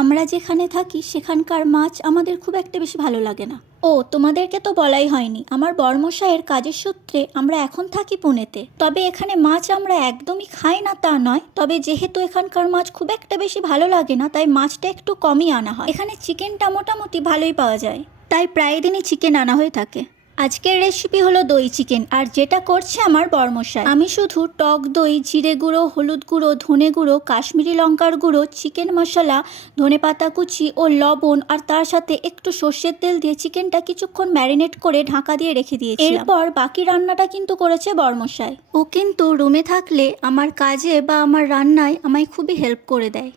আমরা যেখানে থাকি সেখানকার মাছ আমাদের খুব একটা বেশি ভালো লাগে না। ও তোমাদেরকে তো বলাই হয়নি, আমার বর্মশাইয়ের কাজের সূত্রে আমরা এখন থাকি পুনেতে। তবে এখানে মাছ আমরা একদমই খাই না তা নয়, তবে যেহেতু এখানকার মাছ খুব একটা বেশি ভালো লাগে না তাই মাছটা একটু কমই আনা হয়। এখানে চিকেনটা মোটামুটি ভালোই পাওয়া যায়, তাই প্রায় দিনই চিকেন আনা হয়ে থাকে। আজকের রেসিপি হলো দই চিকেন, আর যেটা করছে আমার বর্মশাই। আমি শুধু টক দই, জিরে গুঁড়ো, হলুদ গুঁড়ো, ধনে গুঁড়ো, কাশ্মীরি লঙ্কার গুঁড়ো, চিকেন মশলা, ধনেপাতা কুচি ও লবণ আর তার সাথে একটু সর্ষের তেল দিয়ে চিকেনটা কিছুক্ষণ ম্যারিনেট করে ঢাকা দিয়ে রেখে দিয়েছি। এরপর বাকি রান্নাটা কিন্তু করেছে বর্মশাই। ও কিন্তু রুমে থাকলে আমার কাজে বা আমার রান্নায় আমায় খুবই হেল্প করে দেয়।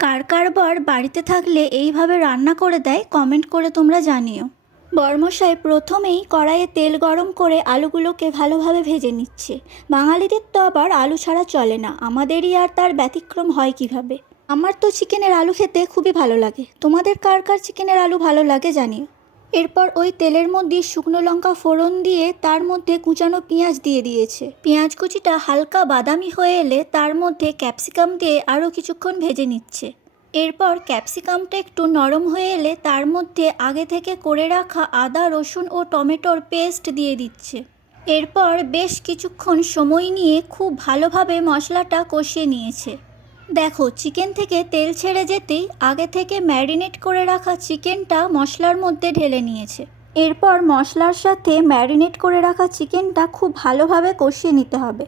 কার কার বর বাড়িতে থাকলে এইভাবে রান্না করে দেয় কমেন্ট করে তোমরা জানিও। বর্মশাই প্রথমেই কড়াইয়ে তেল গরম করে আলুগুলোকে ভালোভাবে ভেজে নিচ্ছে। বাঙালিদের তো আবার আলু ছাড়া চলে না, আমাদেরই আর তার ব্যতিক্রম হয় কিভাবে। আমার তো চিকেনের আলু খেতে খুবই ভালো লাগে, তোমাদের কার কার চিকেনের আলু ভালো লাগে জানিও। এরপর ওই তেলের মধ্যে শুকনো লঙ্কা ফোড়ন দিয়ে তার মধ্যে কুচানো পেঁয়াজ দিয়ে দিয়েছে। পেঁয়াজ কুচিটা হালকা বাদামি হয়ে এলে তার মধ্যে ক্যাপসিকাম দিয়ে আরও কিছুক্ষণ ভেজে নিচ্ছে। এরপর ক্যাপসিকামটা একটু নরম হয়ে এলে তার মধ্যে আগে থেকে করে রাখা আদা, রসুন ও টমেটোর পেস্ট দিয়ে দিচ্ছে। এরপর বেশ কিছুক্ষণ সময় নিয়ে খুব ভালোভাবে মশলাটা কষিয়ে নিয়েছে। দেখো, চিকেন থেকে তেল ছেড়ে যেতেই আগে থেকে ম্যারিনেট করে রাখা চিকেনটা মশলার মধ্যে ঢেলে নিয়েছে। এরপর মশলার সাথে ম্যারিনেট করে রাখা চিকেনটা খুব ভালোভাবে কষিয়ে নিতে হবে।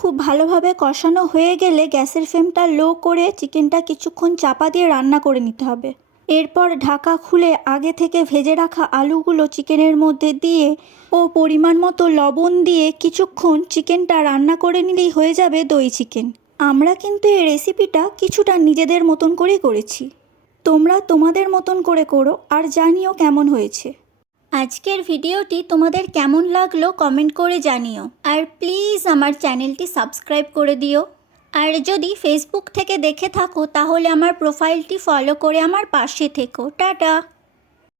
খুব ভালোভাবে কষানো হয়ে গেলে গ্যাসের ফ্লেমটা লো করে চিকেনটা কিছুক্ষণ চাপা দিয়ে রান্না করে নিতে হবে। এরপর ঢাকা খুলে আগে থেকে ভেজে রাখা আলুগুলো চিকেনের মধ্যে দিয়ে ও পরিমাণ মতো লবণ দিয়ে কিছুক্ষণ চিকেনটা রান্না করে নিলেই হয়ে যাবে দই চিকেন। আমরা কিন্তু এই রেসিপিটা কিছুটা নিজেদের মতন করেই করেছি, তোমরা তোমাদের মতন করে করো আর জানিও কেমন হয়েছে। আজকের ভিডিওটি তোমাদের কেমন লাগলো কমেন্ট করে জানিও, আর প্লিজ আমার চ্যানেলটি সাবস্ক্রাইব করে দিও। আর যদি ফেসবুক থেকে দেখে থাকো তাহলে আমার প্রোফাইলটি ফলো করে আমার পাশে থেকো। টাটা।